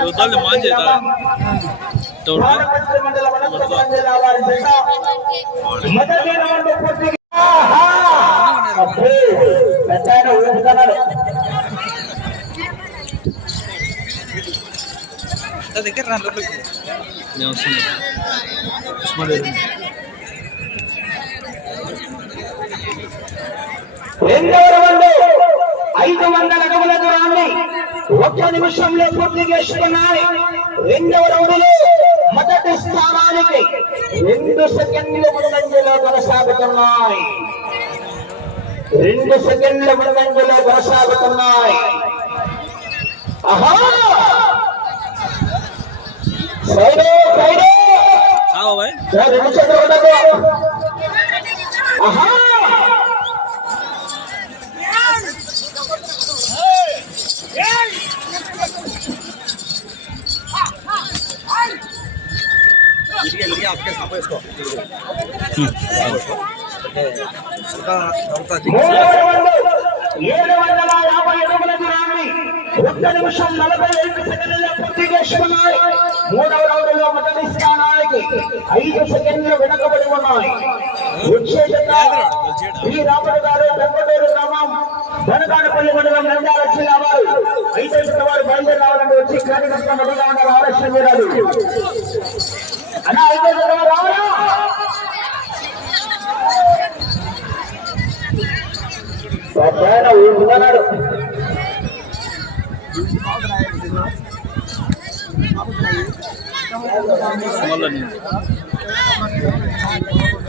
యుద్ధాలు మాన్ కదా దగ్గర రా లోపలికి నేను రెండవ ఐదు వందల అడుగుల దూరాన్ని ఒక్క నిమిషంలో పూర్తి చేసుకున్నాయి. రెండవ రౌండ్లో మొదటి స్థానానికి రెండు సెకండ్ల ముందంజలో కొనసాగుతున్నాయి. రెండు సెకండ్ల ముందంజలో కొనసాగుతున్నాయి. ఆహా సైడే సైడే! రెండు సెకండ్లు ఉండదు. ఆహా ఇదిగే ఇదిగే आपके सामने इसको उसका उसका మూడవ రౌండ్ ఏడు వందల యాభై అడుగుల దూరాన్ని ఒక్క నిమిషం నలభై ఐదు సెకండ్ల పూర్తి చేసుకున్నాయి మూడవ రౌండ్ లో మొదటి స్థానానికి ఐదు సెకండ్లు వెనకబడి ఉన్నాయి విశేషంగా శ్రీ రాముడు గారు పెంపటూరు గ్రామం వెనకాడపల్లి మండలం నంద్యాల జిల్లా వారు ఐదు వారు బయలుదేరి రావాలని వచ్చి కార్యకర్త మధ్యగా ఉన్న ఆలస్యం చేయాలి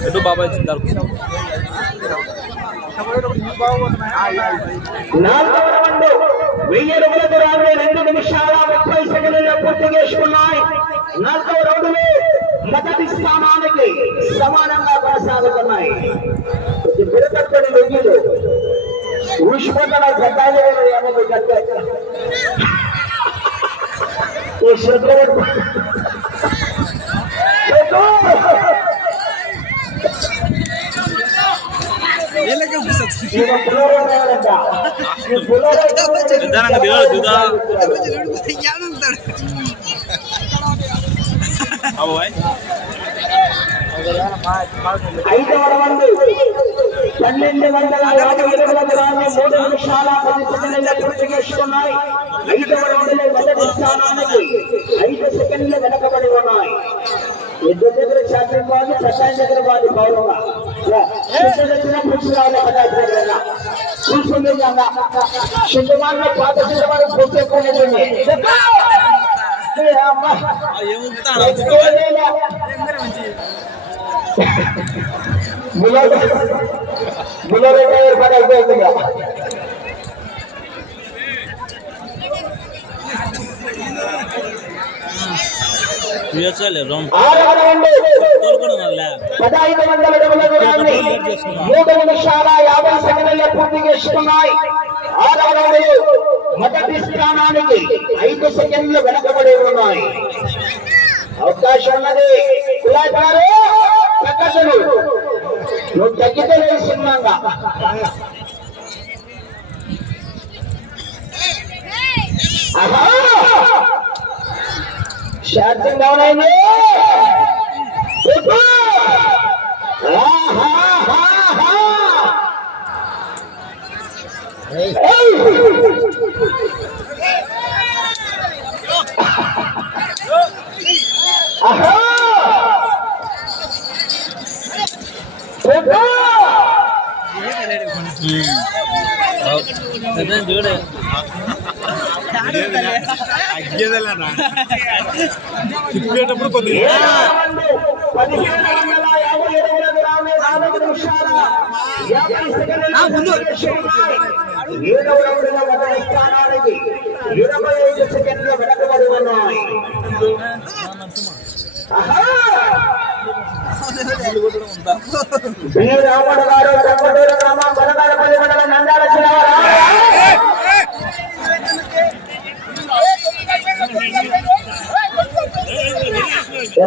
ఎటు బాబాయ్ చిన్నారు వెయ్యి అడుగుల దూరాన్ని రెండు నిమిషాల ముప్పై సెకండ్లలో పూర్తి చేసుకున్నాయి నాలుగవ రౌండ్లో మొదటి స్థానానికి సమానంగా కొనసాగుతున్నాయి కొంచెం బిడతప్పని వెయ్యిలు ఊసిపోతున్నారు గడ్డాలు ఏమో గడ్డ Ôi xe con. Xe con. ನಂಗೆ ಐದು పన్నెండు వందల మూడు నిమిషాల పది సెకండ్ల పూర్తి చేసుకున్నాయి ఐదవ రౌండ్లో మొదటి స్థానానికి ఐదు సెకండ్లు వెనకబడి ఉన్నాయి. ఇద్దరు దగ్గర చాటింగ్ బాగుంది ప్రశాంత్ దగ్గర కూర్చుంది పాత పూర్తి ఎక్కువ ఏముంటాడు బుల్లెట్ పదహైదు వందల దూరాన్ని మూడు నిమిషాల యాభై సెకండ్ల పూర్తి మొదటి స్థానానికి ఐదు సెకండ్లు వెనకబడి ఉన్నాయి అవకాశం ఉన్నది కులాచారు నువ్వు తగ్గితే లేదు సినిమాగా శాంతం డౌన్ అయింది ఉప్పు! ఆహాహాహా! ఏయ్! ఆహా! ఉప్పు! చూడే తిప్పేటప్పుడు కొద్ది పదిహేను వందల యాభై అడుగుల దూరాన్ని నాలుగు నిమిషాల యాభై సెకండ్లు ఉన్నాయి. ఏడవ రౌండ్లో మొదటి స్థానానికి ఇరవై ఐదు సెకండ్లు వెనకబడి ఉన్నాయి బి రాముడు గారు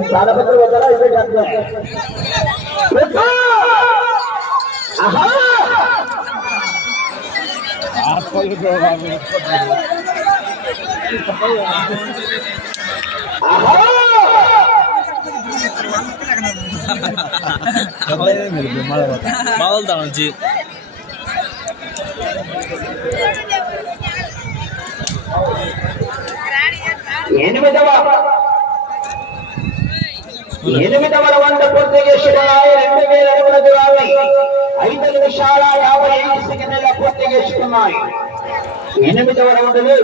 ఏం తాడపత్రులు వద్దారా ఇవే ఆహా! ఆహా! బాగుంటా ఎనిమిదవ ఎనిమిదవ రౌండ్ పూర్తి చేసుకున్నాయి రెండు వేల అడుగుల దూరాన్ని ఐదు నిమిషాల యాభై ఐదు సెకండ్ల పూర్తి చేసుకున్నాయి ఎనిమిదవ రౌండ్లో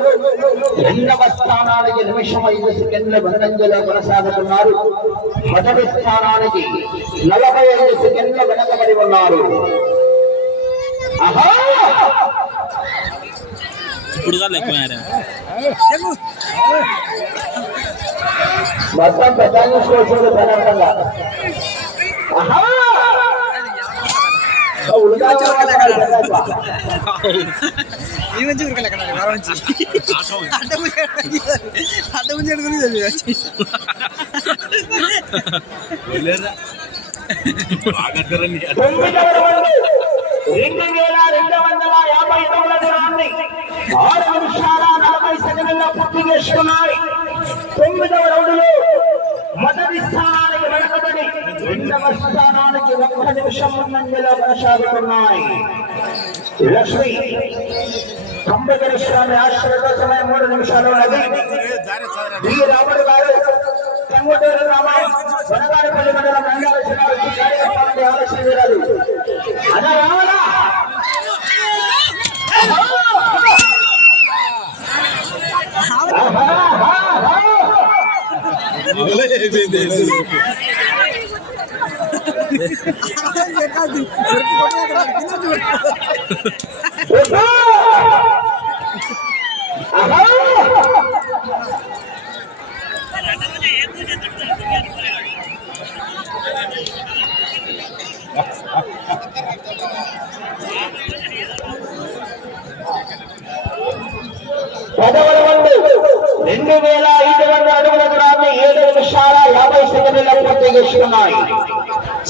రెండవ స్థానానికి నిమిషం ఐదు సెకండ్ల వెనంజలో కొనసాగుతున్నారు మొదటి స్థానానికి నలభై ఐదు సెకండ్ల వెనకబడి ఉన్నారు ఆహా ఇప్పుడు మొత్తం ప్రజాంగోత్సవం ప్రధానంగా ఆహా ఉల్గా ఈ మంచి ఊరికెళ్ళి ఎక్కడ వారం నుంచి అడ్డ ముందు అడ్డ ముందు ఎడుకుని చదివి వచ్చి తొమ్మిదవ రౌండ్ రెండు వేల రెండు వందల యాభై అడుగుల దూరాన్ని ఆరు నిమిషాల నలభై సెకండ్ల పూర్తి చేసుకున్నాయి తొమ్మిదవ రౌండ్లో మొదటి స్థానానికి వెనకబడి రెండవ స్థానానికి ఒక్క నిమిషం ముందంజలో కొనసాగుతున్నాయి. లక్ష్మి అంబేద్కర్ స్వామి ఆశ్రయ సమయం మూడు నిమిషాలు ఉన్నది. ఈ రాముడు గారు కంగుటూరు రామాయణ వనగారిపల్లి మండలం రంగారెడ్డి జిల్లాలో ఆలోచన వీరాలు deles. Ai, é cadê?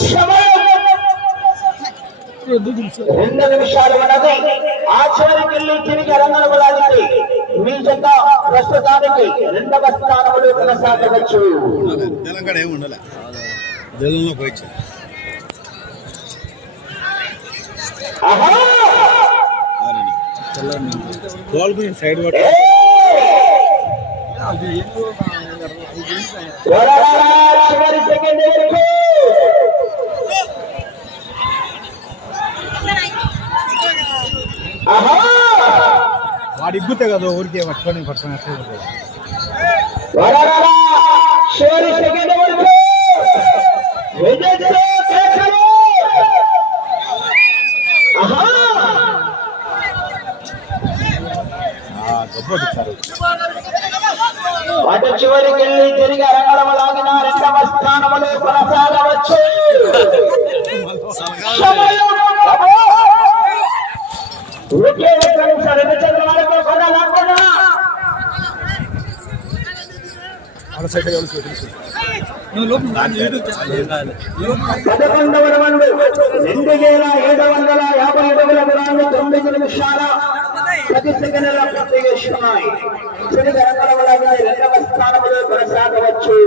సమయం రెండు నిమిషాలు ఉన్నది ఆచార్యకెళ్ళి తిరిగి లాగితే మీ జత ప్రస్తుతానికి రెండవ స్థానంలో కొనసాగవచ్చు తెలంగాణ ఏమి ఉండాలి జల్లంలో పోయి! తోలు సైడ్ పట్టు వాడు ఇగ్గుతే కదా ఊరికే పట్టుకొని పట్టుకొని. అటు చివరికి వెళ్ళి తిరిగి అరంగడం లాగిన రెండవ స్థానంలో కొనసాగవచ్చు సమయం ఒకే ఒక్క నిమిషం రెండు చంద్ర వరకు కొన లాక్కున్నా ఆడ సైడ్ కలిసి తెలుసు పదకొండవ రౌండ్ రెండు వేల ఏడు వందల యాభై అడుగుల దూరాన్ని తొమ్మిది నిమిషాల పది సెకండ్ల పూర్తి రెండవ స్థానంలో కొనసాగవచ్చు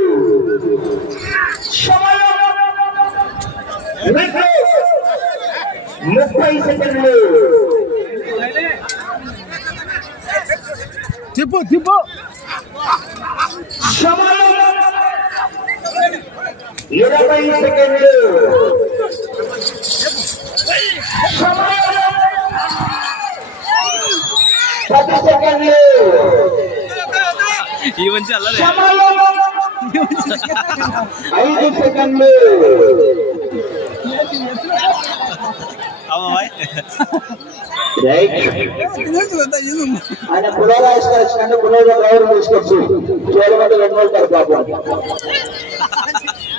ముప్పై సెకండ్లు తిప్పు తిప్పు. సమయం ఇరవై సెకండ్లు. పది సెకండ్లు. ఈ మంచి అల్లరే. ఐదు సెకండ్లు. ఆయన కులాలు వచ్చినట్టు కులాలు డ్రైవర్ తీసుకొచ్చి. చూడమంటే రెండు పాపం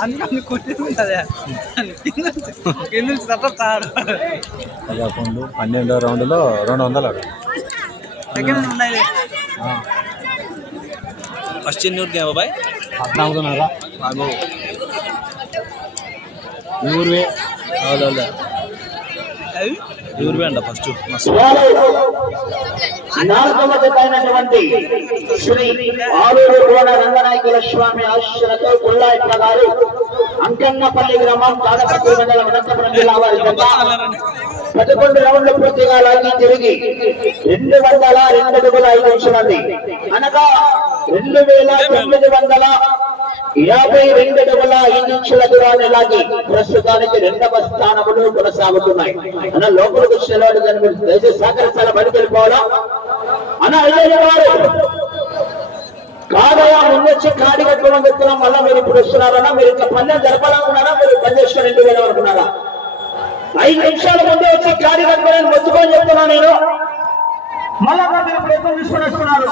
అందుకని కొట్టేది కింద నుంచి పదకొండు పన్నెండో రౌండ్లో రెండు వందలు. సెకండ్ ఉన్నాయి ఫస్ట్ ఎన్ని ఊరికి బాబాయ్. పద్నాలుగున్నర. ఈ ఊరివే. అవి? ఊరివే అంట ఫస్ట్. మస్తు. నాలుగవ జత శ్రీ ఆలూరు కోన రంగనాయకుల స్వామి ఆశ్రతో పుల్లాయప్ప గారు అంకన్నపల్లి గ్రామం తాడపత్రి మండలం అనంతపురం జిల్లా వారి జత పదకొండు రౌండ్లు పూర్తిగా లాగి తిరిగి రెండు వందల రెండు అడుగుల ఐదు నిమిషాలండి. అనగా రెండు వేల తొమ్మిది వందల యాభై రెండు అడుగుల ఐదు ఇంచుల దూరాన్ని లాగి ప్రస్తుతానికి రెండవ స్థానములు కొనసాగుతున్నాయి. అన్న లోపలికి వచ్చిన వాడు దాన్ని మీరు దయచేసి సహకరించాలి? బయటకు అని అన్న అయ్యయ్య గారు కాదయా ముందొచ్చి కాడి కట్టుకోవడం చెప్తున్నాం మళ్ళా మీరు ఇప్పుడు వస్తున్నారన్నా మీరు ఇట్లా పందెం జరపాలనుకున్నారా మీరు పనిచేసుకుని ఇంటికి వెళ్ళాలనుకున్నారా ఐదు నిమిషాల ముందే వచ్చి కాడి కట్టుకోవాలని మొత్తుకొని చెప్తున్నా నేను. మళ్ళా మీరు ప్రయత్నం ఎక్కడ తీసుకొని వస్తున్నారు.